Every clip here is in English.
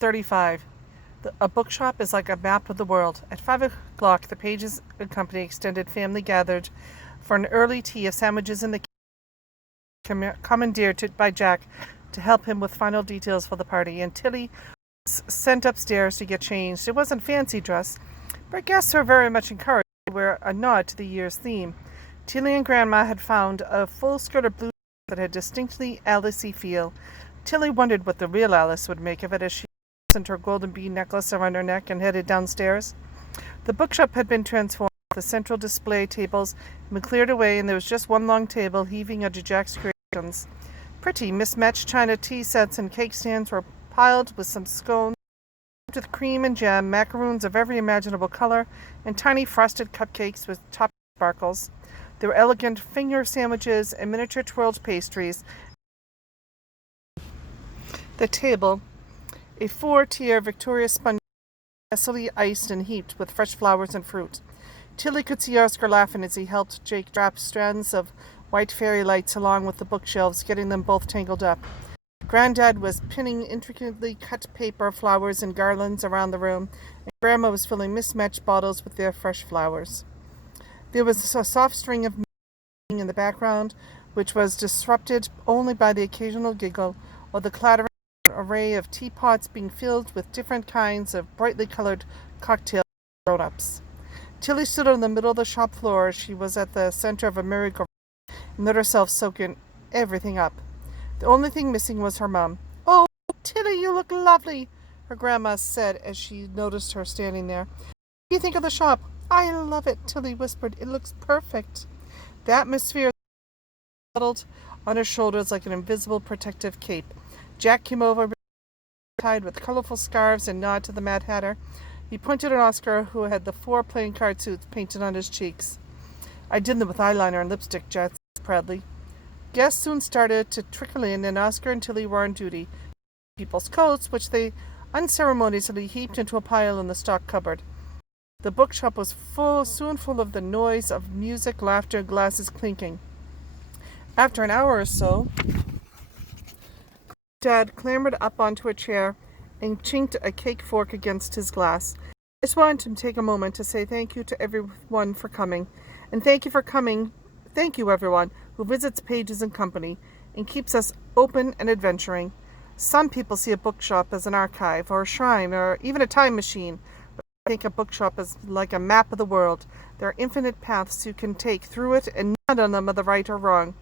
35. A bookshop is like a map of the world. At 5 o'clock, the Pages and Company extended family gathered for an early tea of sandwiches in the kitchen, commandeered by Jack to help him with final details for the party, and Tilly was sent upstairs to get changed. It wasn't fancy dress, but guests were very much encouraged to wear a nod to the year's theme. Tilly and Grandma had found a full-skirted blue that had distinctly Alicey feel. Tilly wondered what the real Alice would make of it as she fastened her golden bead necklace around her neck and headed downstairs. The bookshop had been transformed. The central display tables had been cleared away, and there was just one long table heaving under Jack's creations. Pretty mismatched china tea sets and cake stands were piled with some scones with cream and jam, macaroons of every imaginable color, and tiny frosted cupcakes with top sparkles. There were elegant finger sandwiches and miniature twirled pastries. The table, a 4-tier Victoria sponge, zestfully iced and heaped with fresh flowers and fruit. Tilly could see Oscar laughing as he helped Jake strap strands of white fairy lights along with the bookshelves, getting them both tangled up. Granddad was pinning intricately cut paper flowers and garlands around the room, and Grandma was filling mismatched bottles with their fresh flowers. There was a soft string of music in the background, which was disrupted only by the occasional giggle or the clattering array of teapots being filled with different kinds of brightly colored cocktails for grown-ups. Tilly stood on the middle of the shop floor. She was at the center of a merry-go-round and let herself soak everything up. The only thing missing was her mum. "Oh, Tilly, you look lovely," her grandma said as she noticed her standing there. "What do you think of the shop?" "I love it," Tilly whispered. "It looks perfect." The atmosphere settled on her shoulders like an invisible protective cape. Jack came over, tied with colorful scarves, and nodded to the Mad Hatter. He pointed at Oscar, who had the 4 playing card suits painted on his cheeks. "I did them with eyeliner and lipstick," Jack said proudly. Guests soon started to trickle in, and Oscar and Tilly were on duty. People's coats, which they unceremoniously heaped into a pile in the stock cupboard. The bookshop was soon full of the noise of music, laughter, and glasses clinking. After an hour or so, Dad clambered up onto a chair and chinked a cake fork against his glass. "I just wanted to take a moment to say thank you to everyone for coming. And thank you everyone who visits Pages and Company and keeps us open and adventuring. Some people see a bookshop as an archive or a shrine or even a time machine, but I think a bookshop is like a map of the world. There are infinite paths you can take through it, and none of them are the right or wrong.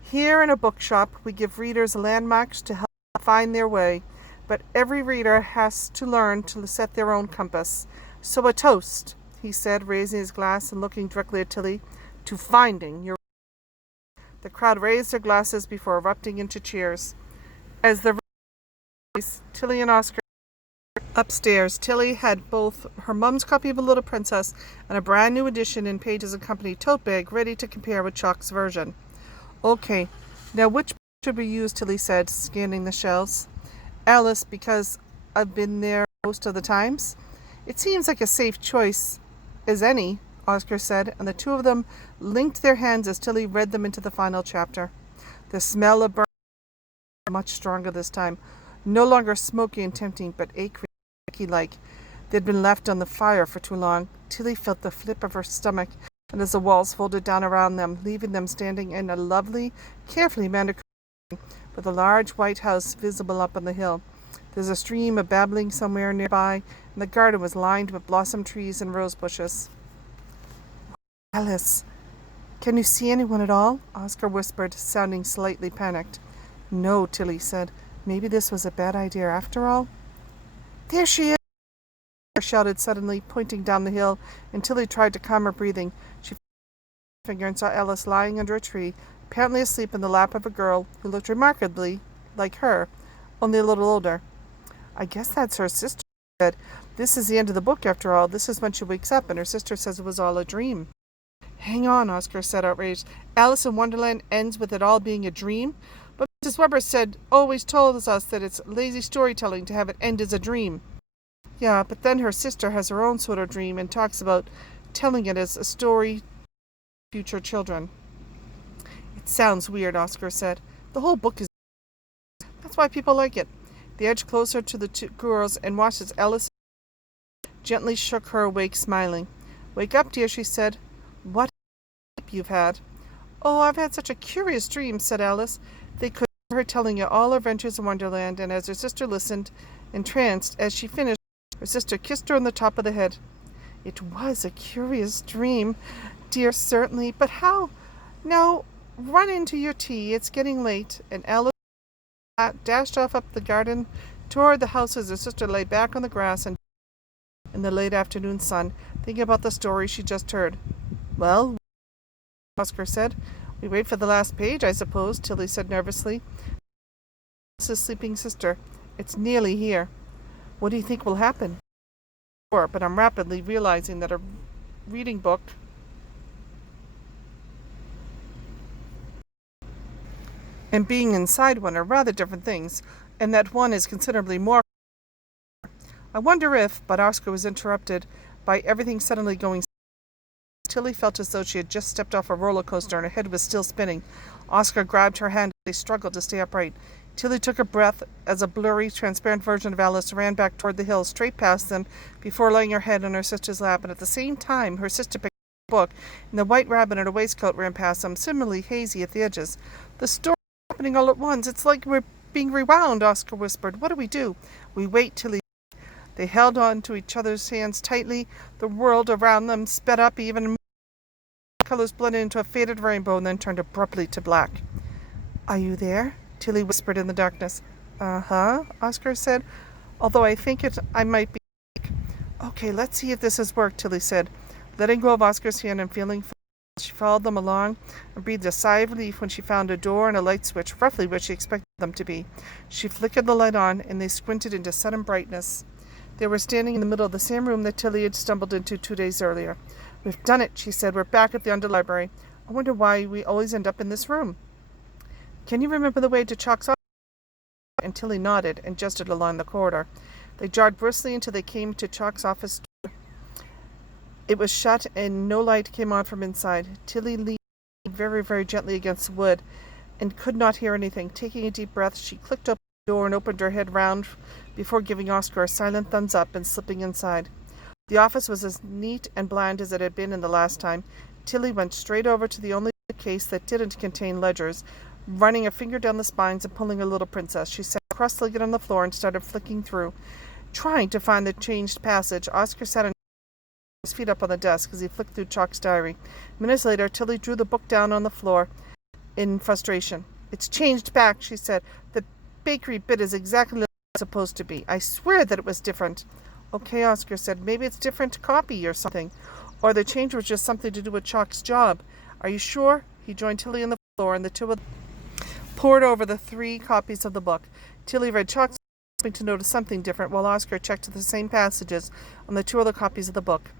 Here in a bookshop, we give readers landmarks to help find their way, but every reader has to learn to set their own compass. So a toast," he said, raising his glass and looking directly at Tilly, "to finding your..." The crowd raised their glasses before erupting into cheers. As the Tilly and Oscar upstairs, Tilly had both her mum's copy of A Little Princess and a brand new edition in Pages and Company tote bag ready to compare with Chalk's version. "Okay, now which book should we use?" Tilly said, scanning the shelves. "Alice, because I've been there most of the times." "It seems like a safe choice as any," Oscar said, and the two of them linked their hands as Tilly read them into the final chapter. The smell of burnt was much stronger this time, no longer smoky and tempting, but achy-like. They'd been left on the fire for too long. Tilly felt the flip of her stomach, and as the walls folded down around them, leaving them standing in a lovely, carefully manicured with a large white house visible up on the hill. There's a stream of babbling somewhere nearby, and the garden was lined with blossom trees and rose bushes. "Alice, can you see anyone at all?" Oscar whispered, sounding slightly panicked. "No," Tilly said. "Maybe this was a bad idea after all." "There she is!" Oscar shouted suddenly, pointing down the hill, and Tilly tried to calm her breathing. She her finger and saw Alice lying under a tree, apparently asleep in the lap of a girl who looked remarkably like her, only a little older. "I guess that's her sister," she said. "This is the end of the book, after all. This is when she wakes up, and her sister says it was all a dream." "Hang on," Oscar said, outraged. "Alice in Wonderland ends with it all being a dream? But Mrs. Weber always told us that it's lazy storytelling to have it end as a dream." "Yeah, but then her sister has her own sort of dream and talks about telling it as a story to future children." "It sounds weird," Oscar said. "The whole book is... That's why people like it. They edged closer to the two girls and watched as Alice gently shook her awake, smiling. "Wake up, dear," she said. "What a sleep you've had." "Oh, I've had such a curious dream," said Alice. They could hear her telling you all her adventures in Wonderland, and as her sister listened, entranced, as she finished, her sister kissed her on the top of the head. "It was a curious dream, dear, certainly, but how? Now, run into your tea. It's getting late." And Alice dashed off up the garden toward the house as her sister lay back on the grass and in the late afternoon sun, thinking about the story she just heard. "Well," Oscar said. "We wait for the last page, I suppose," Tilly said nervously. Alice's sleeping sister. "It's nearly here." "What do you think will happen?" "Sure, but I'm rapidly realizing that a reading book and being inside one are rather different things, and that one is considerably more. I wonder if," but Oscar was interrupted by everything suddenly going. Tilly felt as though she had just stepped off a roller coaster and her head was still spinning. Oscar grabbed her hand as they struggled to stay upright. Tilly took a breath as a blurry, transparent version of Alice ran back toward the hill, straight past them, before laying her head on her sister's lap, and at the same time her sister picked up a book, and the white rabbit in her waistcoat ran past them, similarly hazy at the edges. "The story is happening all at once. It's like we're being rewound," Oscar whispered. "What do we do?" "We wait," Tilly. They held on to each other's hands tightly. The world around them sped up even more. Colors blended into a faded rainbow and then turned abruptly to black. "Are you there?" Tilly whispered in the darkness. "Uh-huh," Oscar said, "although I think I might be awake." "Okay, let's see if this has worked," Tilly said. Letting go of Oscar's hand and feeling she followed them along and breathed a sigh of relief when she found a door and a light switch, roughly where she expected them to be. She flickered the light on, and they squinted into sudden brightness. They were standing in the middle of the same room that Tilly had stumbled into 2 days earlier. "We've done it," she said. "We're back at the underlibrary. I wonder why we always end up in this room." "Can you remember the way to Chalk's office?" And Tilly nodded and gestured along the corridor. They jarred briskly until they came to Chalk's office door. It was shut, and no light came on from inside. Tilly leaned very, very gently against the wood and could not hear anything. Taking a deep breath, she clicked open the door and opened her head round before giving Oscar a silent thumbs up and slipping inside. The office was as neat and bland as it had been in the last time. Tilly went straight over to the only case that didn't contain ledgers, running a finger down the spines and pulling a little princess. She sat cross-legged on the floor and started flicking through, trying to find the changed passage. Oscar sat on his feet up on the desk as he flicked through Chalk's diary. Minutes later, Tilly drew the book down on the floor in frustration. "It's changed back," she said. "The bakery bit is exactly like it's supposed to be. I swear that it was different." "Okay," Oscar said. "Maybe it's different copy or something. Or the change was just something to do with Chalk's job. Are you sure?" He joined Tilly on the floor, and the two of them pored over the 3 copies of the book. Tilly read Chalk's, hoping to notice something different, while Oscar checked the same passages on the 2 other copies of the book.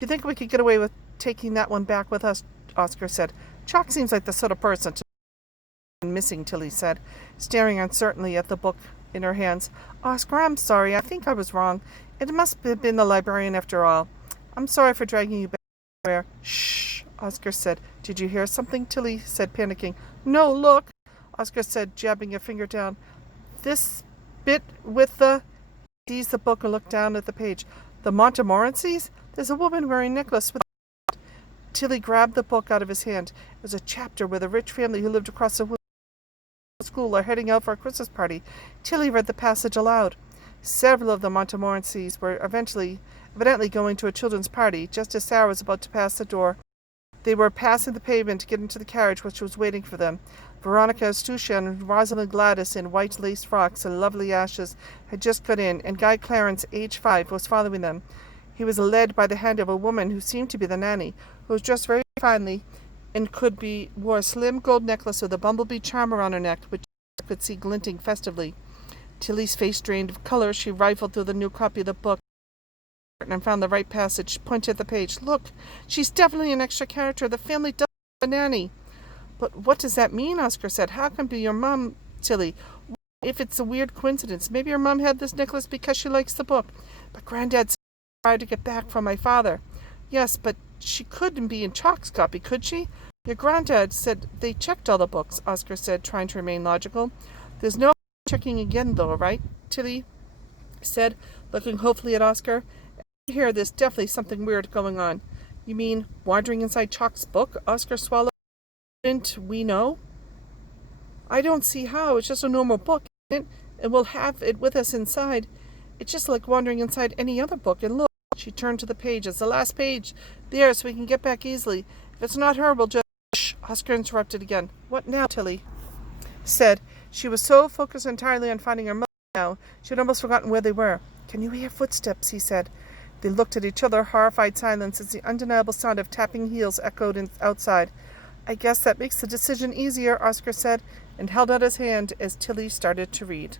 "Do you think we could get away with taking that one back with us?" Oscar said. "Chalk seems like the sort of person to be missing," Tilly said, staring uncertainly at the book in her hands. "Oscar, I'm sorry. I think I was wrong. It must have been the librarian after all. I'm sorry for dragging you back there." "Shh," Oscar said. "Did you hear something?" Tilly said, panicking. "No, look," Oscar said, jabbing a finger down. "This bit with the—" He seized the book and looked down at the page. "The Montmorencys? There's a woman wearing a necklace with—" Tilly grabbed the book out of his hand. It was a chapter where the rich family who lived across the school are heading out for a Christmas party. Tilly read the passage aloud. Several of the Montmorencys were evidently going to a children's party. Just as Sarah was about to pass the door, they were passing the pavement to get into the carriage which was waiting for them. Veronica Estucia and Rosalind Gladys in white lace frocks and lovely ashes had just got in, and Guy Clarence, age 5, was following them. He was led by the hand of a woman who seemed to be the nanny, who was dressed very finely and wore a slim gold necklace with a bumblebee charm around her neck, which you could see glinting festively. Tilly's face drained of color. She rifled through the new copy of the book and found the right passage. Pointed at the page. "Look, she's definitely an extra character. The family does have a nanny." "But what does that mean?" Oscar said. "How can be your mom, Tilly? If it's a weird coincidence. Maybe your mom had this necklace because she likes the book. But Granddad said she tried to get back from my father." "Yes, but she couldn't be in Chalk's copy, could she?" "Your Granddad said they checked all the books," Oscar said, trying to remain logical. "There's no Checking again, though, right? Tilly said, looking hopefully at Oscar. Here, there's definitely something weird going on. You mean wandering inside Chalk's book? Oscar swallowed. Didn't we know? I don't see how. It's just a normal book, isn't it? And we'll have it with us inside. It's just like wandering inside any other book. And look, she turned to the page. It's the last page. There, so we can get back easily. If it's not her, we'll just... Shh, Oscar interrupted again. What now, Tilly said. She was so focused entirely on finding her mother now, she had almost forgotten where they were. Can you hear footsteps? He said. They looked at each other, horrified silence, as the undeniable sound of tapping heels echoed outside. I guess that makes the decision easier, Oscar said, and held out his hand as Tilly started to read.